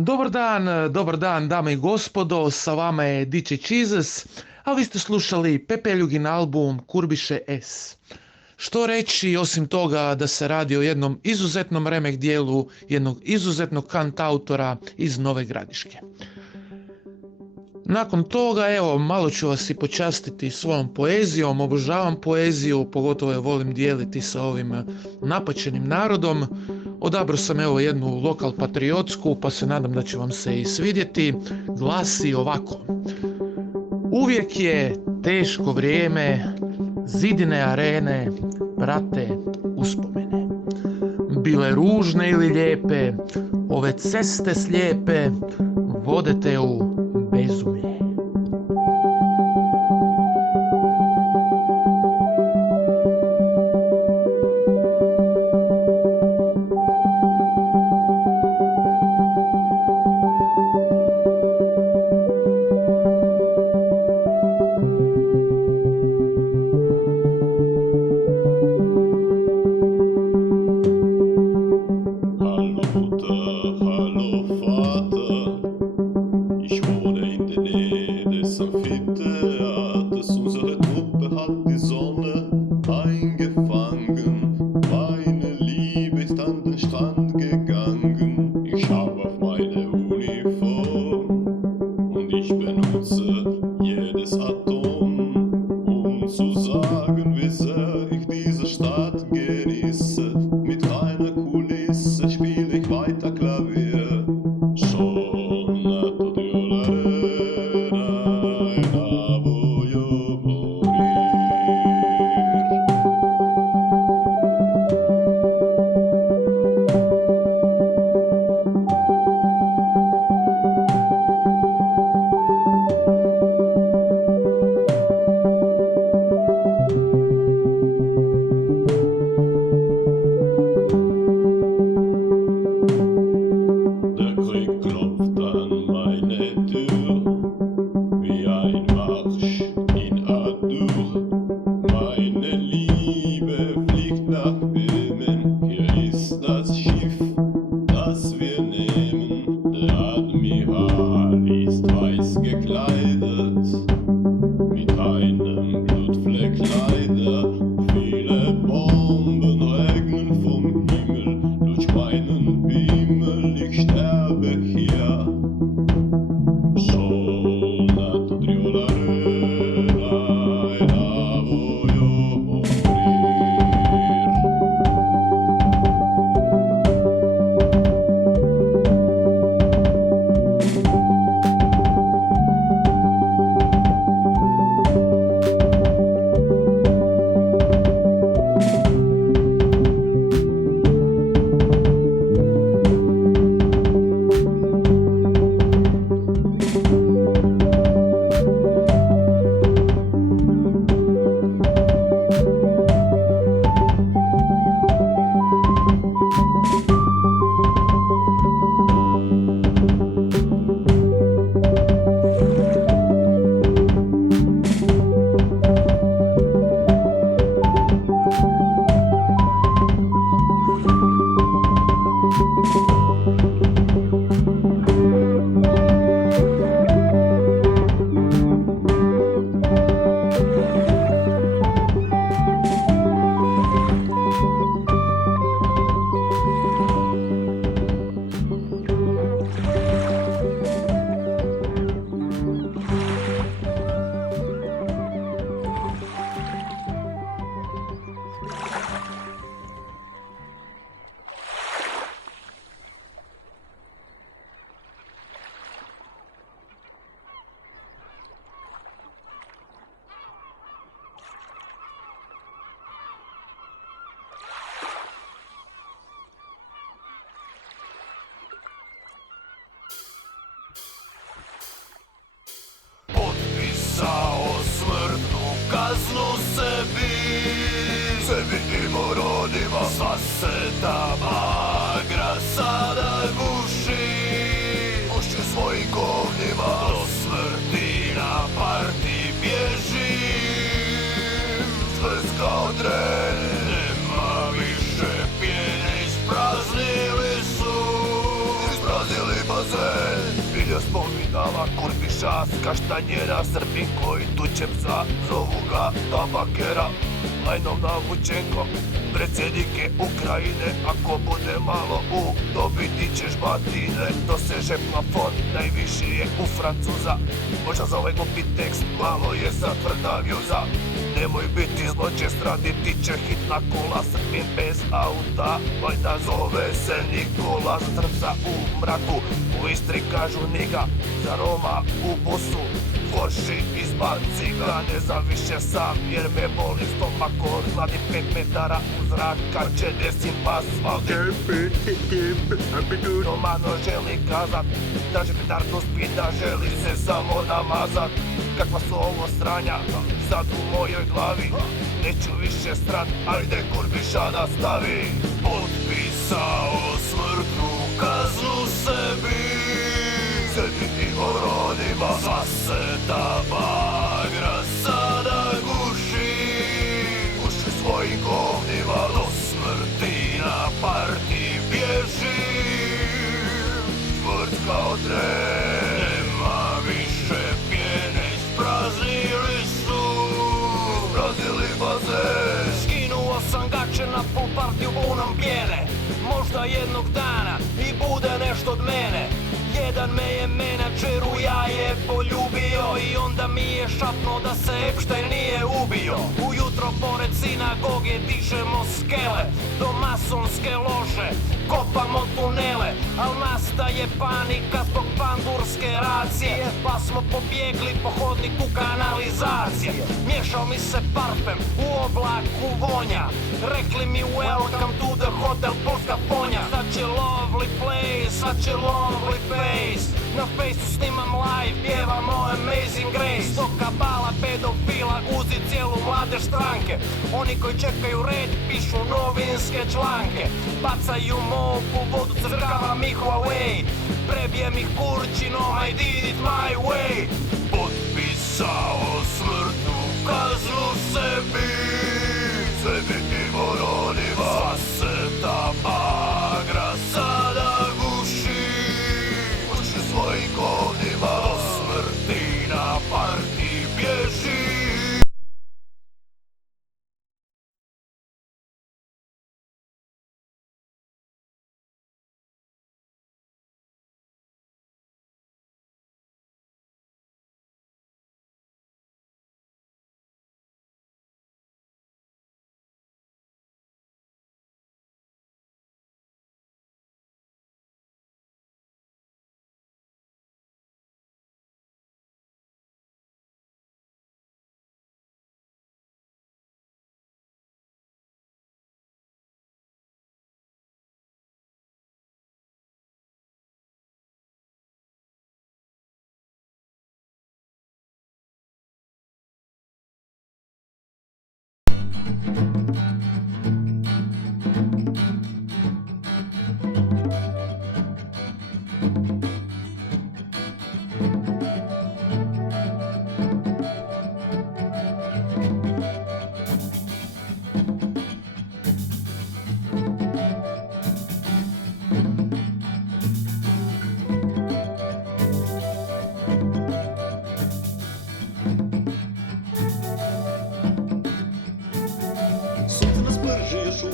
Dobar dan dame i gospodo, sa vama je DJ Jesus, a vi ste slušali Pepeljugin album Kurbiše S. Što reći osim toga da se radi o jednom izuzetnom remek dijelu jednog izuzetnog kantautora iz Nove Gradiške. Nakon toga, evo, malo ću vas i počastiti svojom poezijom, obožavam poeziju, pogotovo je volim dijeliti sa ovim napaćenim narodom. Odabrao sam evo jednu lokal patriotsku, pa se nadam da će vam se i svidjeti. Glasi ovako: uvijek je teško vrijeme, zidine arene prate uspomene. Bile ružne ili lijepe, ove ceste slijepe vode te u bezumlje. Sva se ta bagra sada guši, pušću svojim govnima do smrti na parti bježim. Čvrst kao dren, nema više pjene, ispraznili bazen. To mi dala kurbiša, kaštanjera, Srbinko i Tučevca, zovu ga tabakera. Lajnov Navučenko, predsjednike Ukrajine, ako bude malo dobiti ćeš batine. Doseže plafon, najviši je u Francuza, možda za ovaj glupi tekst malo je za tvrda vjuza. Nemoj biti zločest, raditi će hitna kola, Srbin bez auta, valjda zove se Nikola. Za srca u mraku, u Istri kažu niga, za Roma u busu, Gorši izbaci ga, ne zaviše sam jer me boli stomak od gladi 5 metara u zrak, kad će desim pas valdi. Romano želi kazat, traži petardu spit, da želi se samo namazat. Kakva su ovo sranja, sad u mojoj glavi, neću više strat, ajde kurbiša nastavi. Potpisao smrtnu kaznu sebi, sebi i gorodima, sva se ta bagra sada guši, guši svojim govnima, do smrti na parti bježi, čvrst kao dren, nema više pjene, ispraznili su, ispraznili bazen. Skinuo sam gače na full partiju punom pjene, možda jednog dana i bude nešto od mene. Jedan me je menadžer u jaje poljubio i onda mi je šapnuo da se Epstein nije ubio. Ujutro pored sinagoge dižemo skele, do masonske lože kopamo tunele, al nastaje panika zbog pandurske racije, pa smo pobjegli po hodniku kanalizacije. Miješao mi se parfem u oblaku vonja, rekli mi welcome to the hotel Polska Fonja. Sad će lovely place, sad će lovely face, na Faceu snimam live, pjevamo Amazing Grace. Do kabala pedofila guzi cijelu mladež stranke, oni koji čekaju red pišu novinske članke, bacaju mopu, vodu crkavam ih Huawei, prebijem ih kurčinom, I did it my way. Potpisao smrtnu kaznu sebi, sebi i gorodima, sva se ta bagra sada guši, guši svojim govnima, do smrti na parti bježi.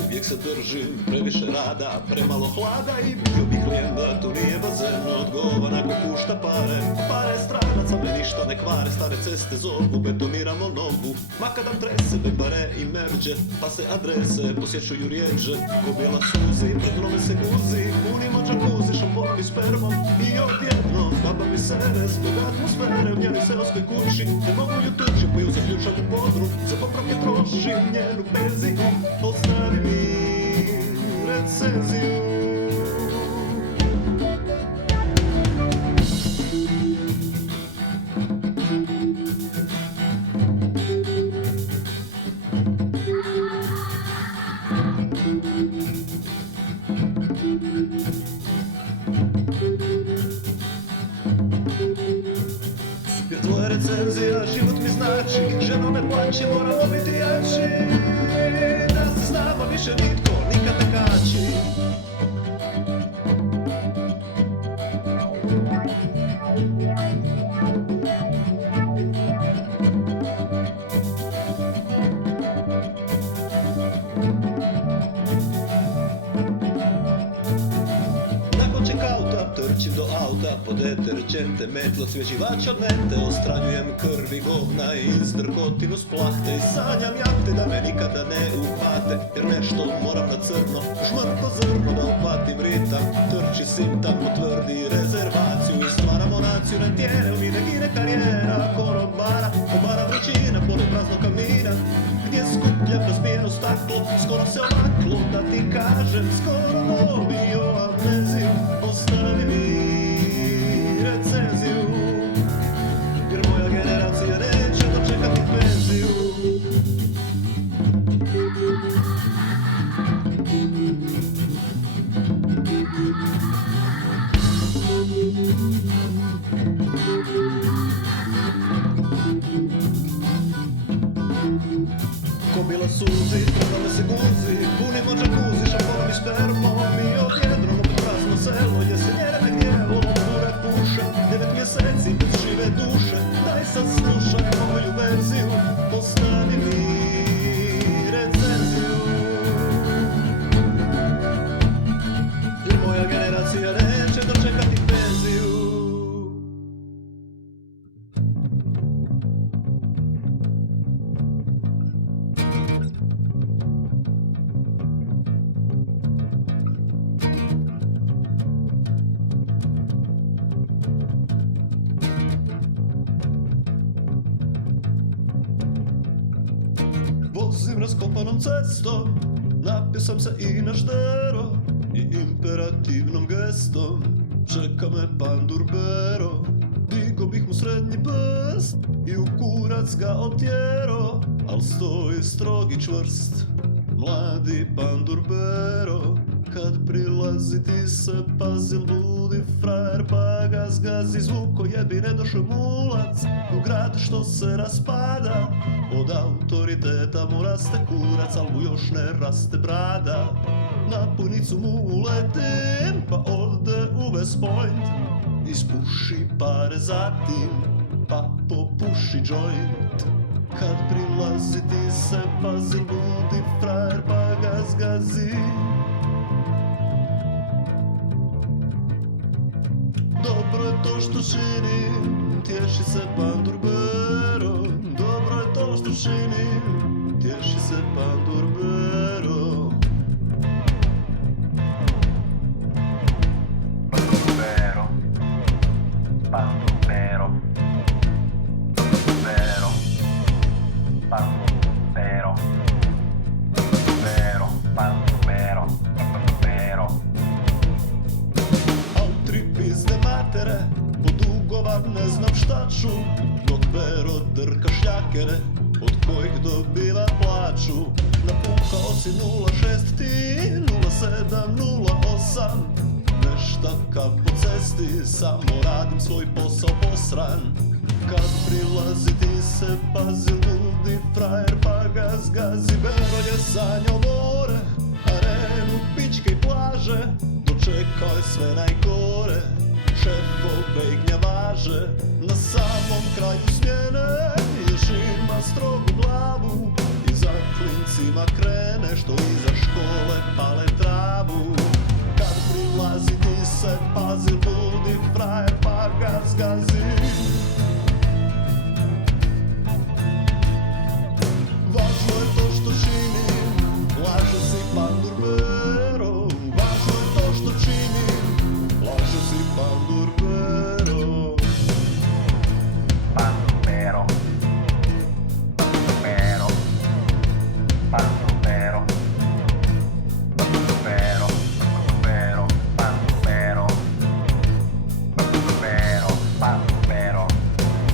Uvijek se držim, previše rada, premalo hlada i bio bih lijen da to nije bazen. Odgovara ko pušta pare, pare stranaca me ništa ne kvare. Stare ceste zovu, betoniramo novu, makadam trese, bebare i merđe, pa se adrese posjećuju rijeđe. Ko bijela suzi, pred nove se guzi, punimo džakuzi, šampon i spermom. I odjednom, baba mi sere, zbog atmosfere u njenoj seoskoj kući. Ne mogu ju tući, piju zaključak u podrum, za popravke trošim njenu penziju. Ostavi mi recenziju. Jer tvoja recenzija život mi znači, žena me plaće, moramo biti jači. Da se s nama više nitko nikad ne kači. metlo cvjećivač od mete, ostranjujem krvi govna i zdrkotinu s plahte i sanjam jahte da me nikada ne uhvate, jer nešto moram na crno, žmrko zrno da uhvatim ritam, trči sintam, potvrdi rezervaciju i stvaramo naciju na tijene, u mine gine karijera, konobara, obara vrućina, poluprazno kamina, gdje skuplja razbijeno staklo, skoro se omaklo, da ti kažem, skoro dobio amneziju, ostavi mi recenziju, jer moja generacija neće dočekati penziju. Ko bila suzi, trpale se guzi, punimo džakuzi, šamponom i spermom i odjednom opet prazno selo, jesenjere me gnjevo, bure puše, 9 mjeseci bez žive duše, daj sad slušaj moju verziju, postavi mi recenziju, jer moja generacija neće dočekati penziju. Vozim raskopanom cestom, napio sam se i na štero i imperativnom gestom čeka me pandur Bero. Digo bih mu srednji prst i u kurac ga otjero, al stoji strogi čvrst mladi pandur Bero. Kad prilazi ti se pazil ludi frajer, pa ga zgazi zvuko jebi ne došao mulac u grad što se raspada. Od autoriteta mu raste kurac, al mu još ne raste brada. Na punicu mu uletim, pa ode u West Point, ispuši pare zatim, pa popuši joint. Kad prilazi ti se pazil ludi frajer, pa ga zgazi. Dobro je to što činim, tješi se pandur Bero. Dobro je to što činim, tješi se pandur Bero. Vero, pandur Bero, vero, pandur Bero, vero, pandur Bero, vero. Altri pizde matere, podugovan ne znam šta ću, dok Bero drka šljakere, od kojih dobiva plaću. Napukao si 06 ti, 07, 08, neštaka po cesti, samo radim svoj posao posran. Kad prilazi ti se pazi ludi frajer, pa ga zgazi. Bero je sanjao more, arenu, pičke i plaže, dočekao je sve najgore, šefove i gnjavaže. Na samom kraju smjene još ima strogu glavu i za klincima krene što iza škole pale travu. Kad prilazi ti se pazi ludi frajer, pa ga zgazi. Važno je to što činim, laže si pandur Bero. Važno je to što činim, laže si pandur Bero. Pandur Bero, Bero, pandur Bero, Bero, Bero, pandur Bero, Bero, pandur Bero,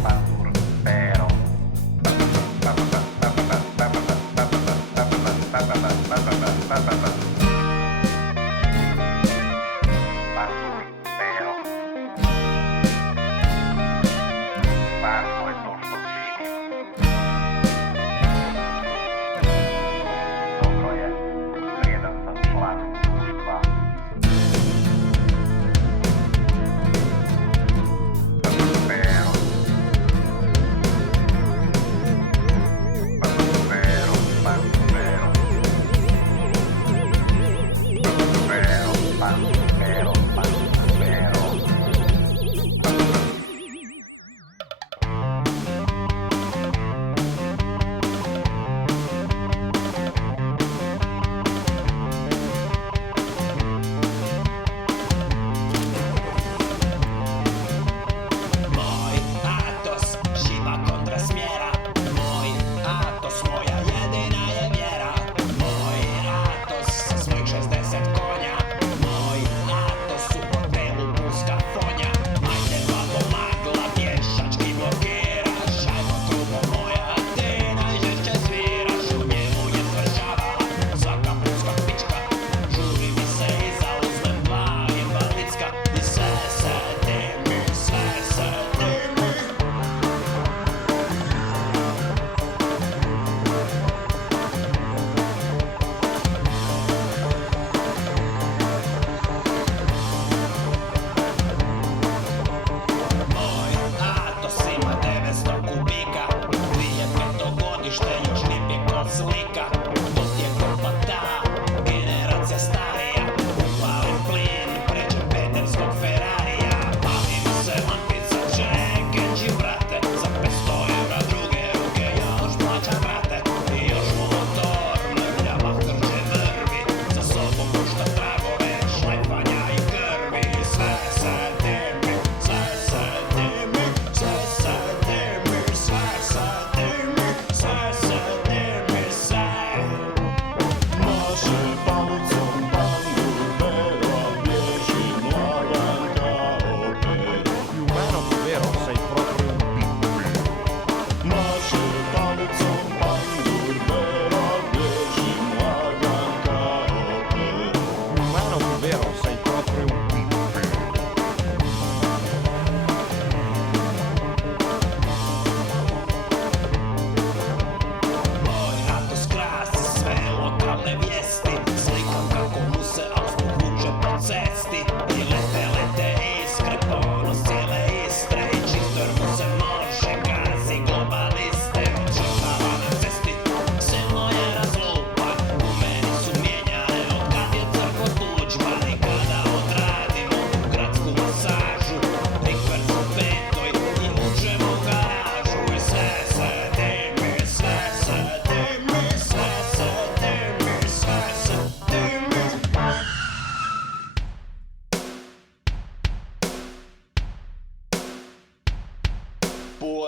pandur Bero.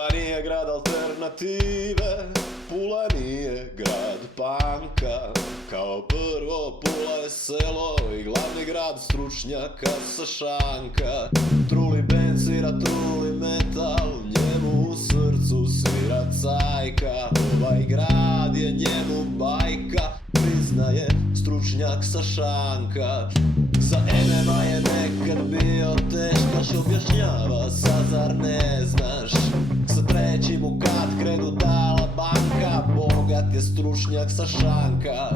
Pula nije grad alternative, Pula nije grad panka. Kao prvo Pula je selo i glavni grad stručnjaka sa šanka. Truli band svira truli metal, njemu u srcu svira cajka. Ovaj grad je njemu bajka, priznaje stručnjak sa šanka. Za MMA je nekad bio teškaš, objašnjava sad zar ne znaš. Sa trećim u kat krenu dala banka, bogat je stručnjak sa šanka.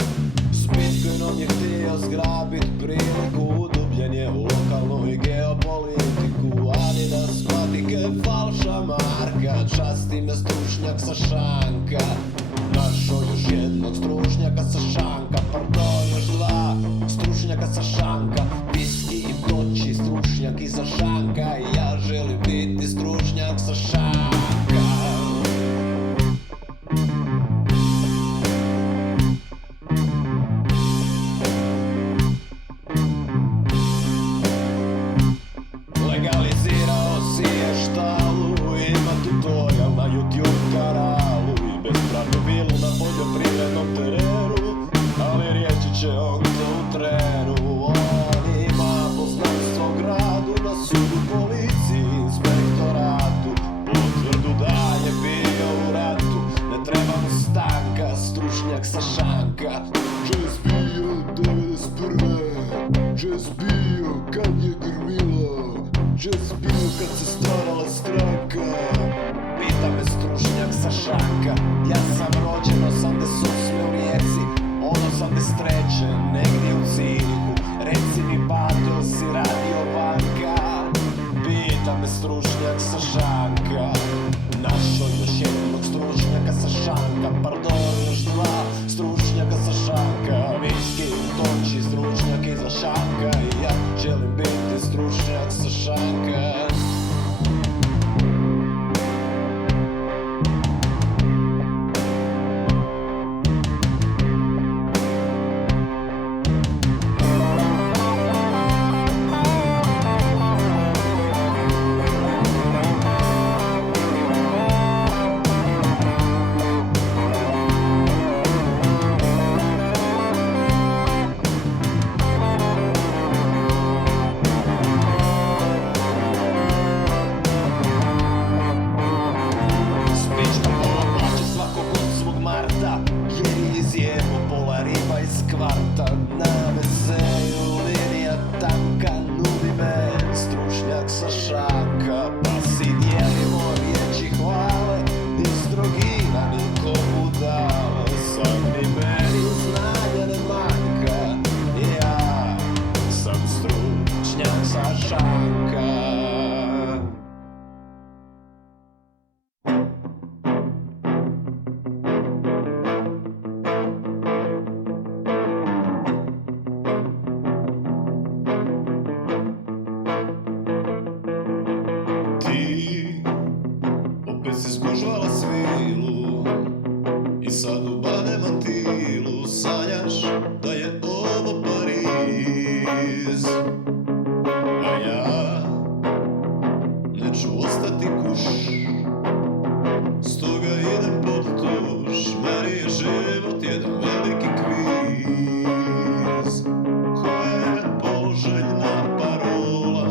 S Bitcoinom je htio zgrabit priliku, udubljen je u lokalnu i geopolitiku. Adidas patike falša marka, časti me stručnjak sa šanka. Našao još jednog stručnjaka sa šanka, pardon još dva stručnjaka sa šanka. Viski i toči stručnjak iza šanka, i ja želim biti stručnjak sa šanka. Legalizirao si je štalu, ima tutorial na YouTube kanalu i bespravnu vilu na poljoprivrednom terenu, ali riječi će on to u trenu. On ima poznanstvo gradu, na sudu, policiji, inspektoratu, potvrdu da je bio u ratu. Ne treba mu stanka, stručnjak sa šanka. Jazz bio 91. Jazz bio kad je grmilo, Jazz bio kad se stvarala stranka. Pita me stručnjak sa šanka, ja sam rođen 88. u Rijeci, on 83. negdje u Cirihu. Reci mi bato, si radio banka? Pita me stručnjak sa šanka. Našao još jednog stručnjaka sa šanka, pardon još dva stručnjaka sa šanka. Viski, toči stručnjak iza šanka, i ja želim biti stručnjak sa šanka. Na veselju linija tanka, nudi me stručnjak sa šanka. Pa si dijelimo riječi hvale, istrogirani ko budale. Sad ni meni znanja ne manjka, ja sam stručnjak sa šanka. Opet si skužvala svilu i sad u badem tilu sanjaš da je ovo Pariz. A ja neću ostati kuš, stoga idem pod tuš. Meni je život jedan veliki kviz. Koja je poželjna parola,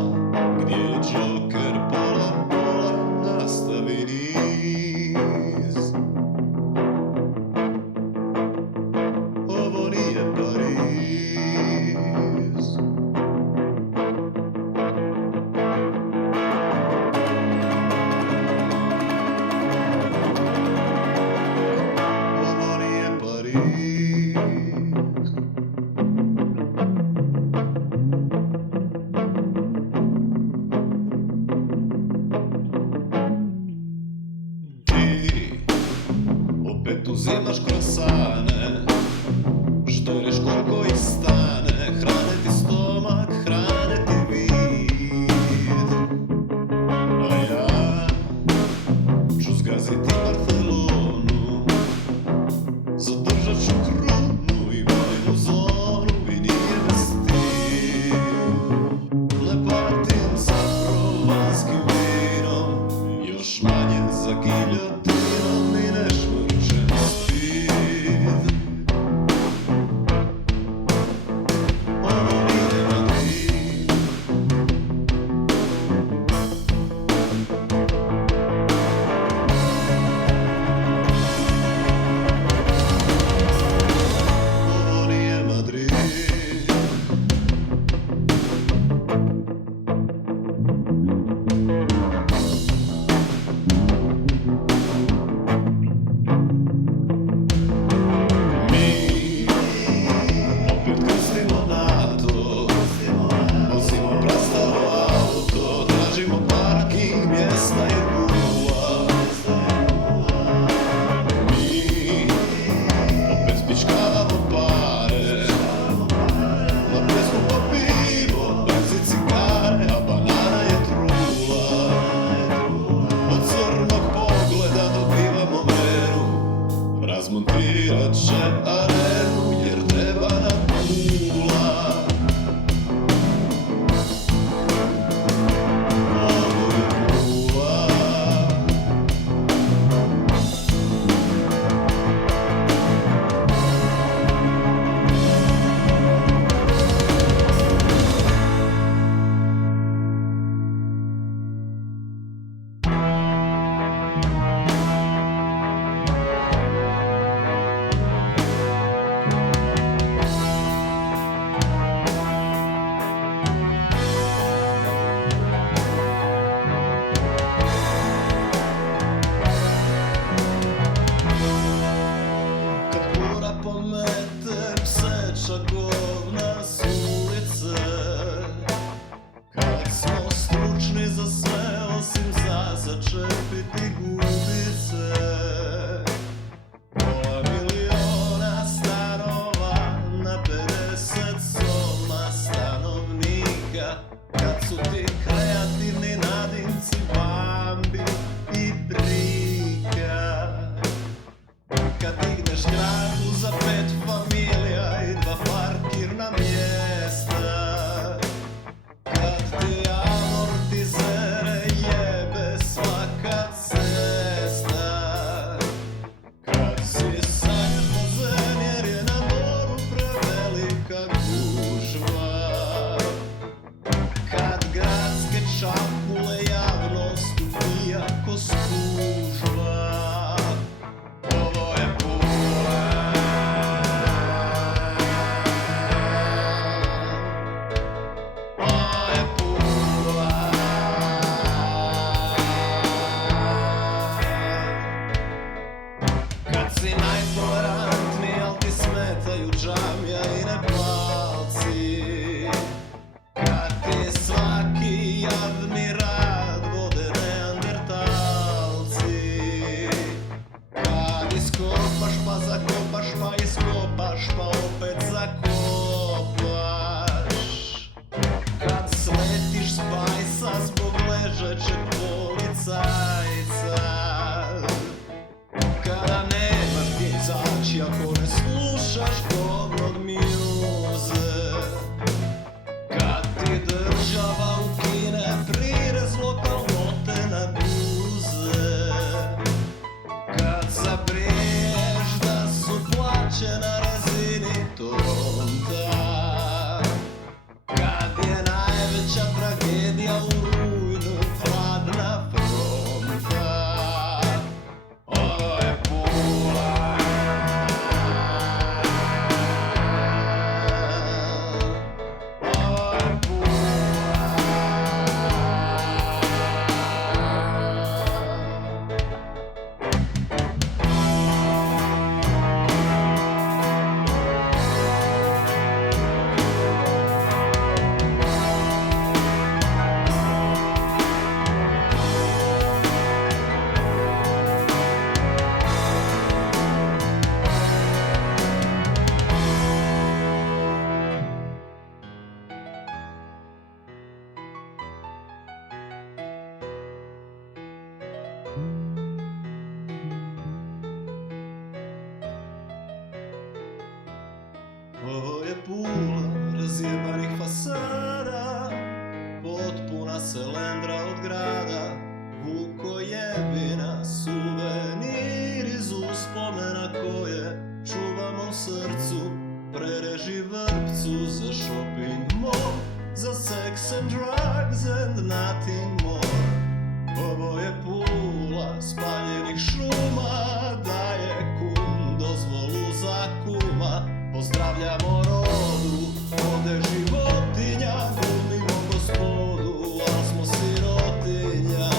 gdje je Joker pola pola, nastavi niz. Ovo nije Pariz. Ovo nije Pariz. Opet uzimaš krosane, štoriš koliko ih stane. Hrane ti stomak, hrane ti vid. A ja ću zgaziti Barcelonu, zadržat ću krunu i vojnu zonu. I nije me stid, ne platim za provanskim vinom, još manje za za giljotinom i ne švrče motiv. Ovo nije Madrid. Ovo nije Madrid. and drugs and nothing more. Ovo je Pula spaljenih šuma, daje kum dozvolu za kuma. Pozdravljamo rodu, ode životinja, glumimo gospodu, al smo sirotinja.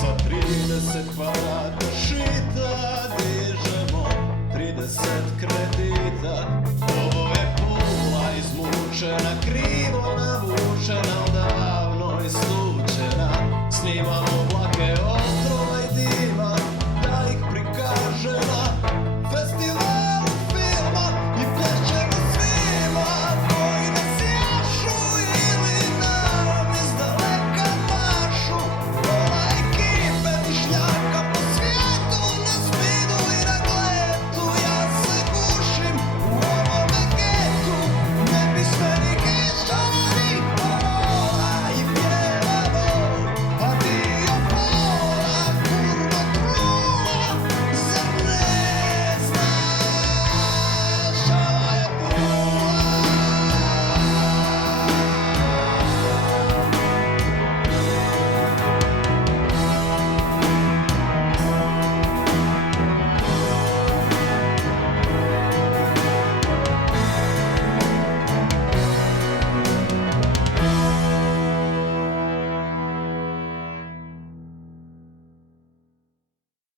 Za 30 kvadrata šita dižemo 30 kredita. Ovo je Pula izmučena, krivo navučena,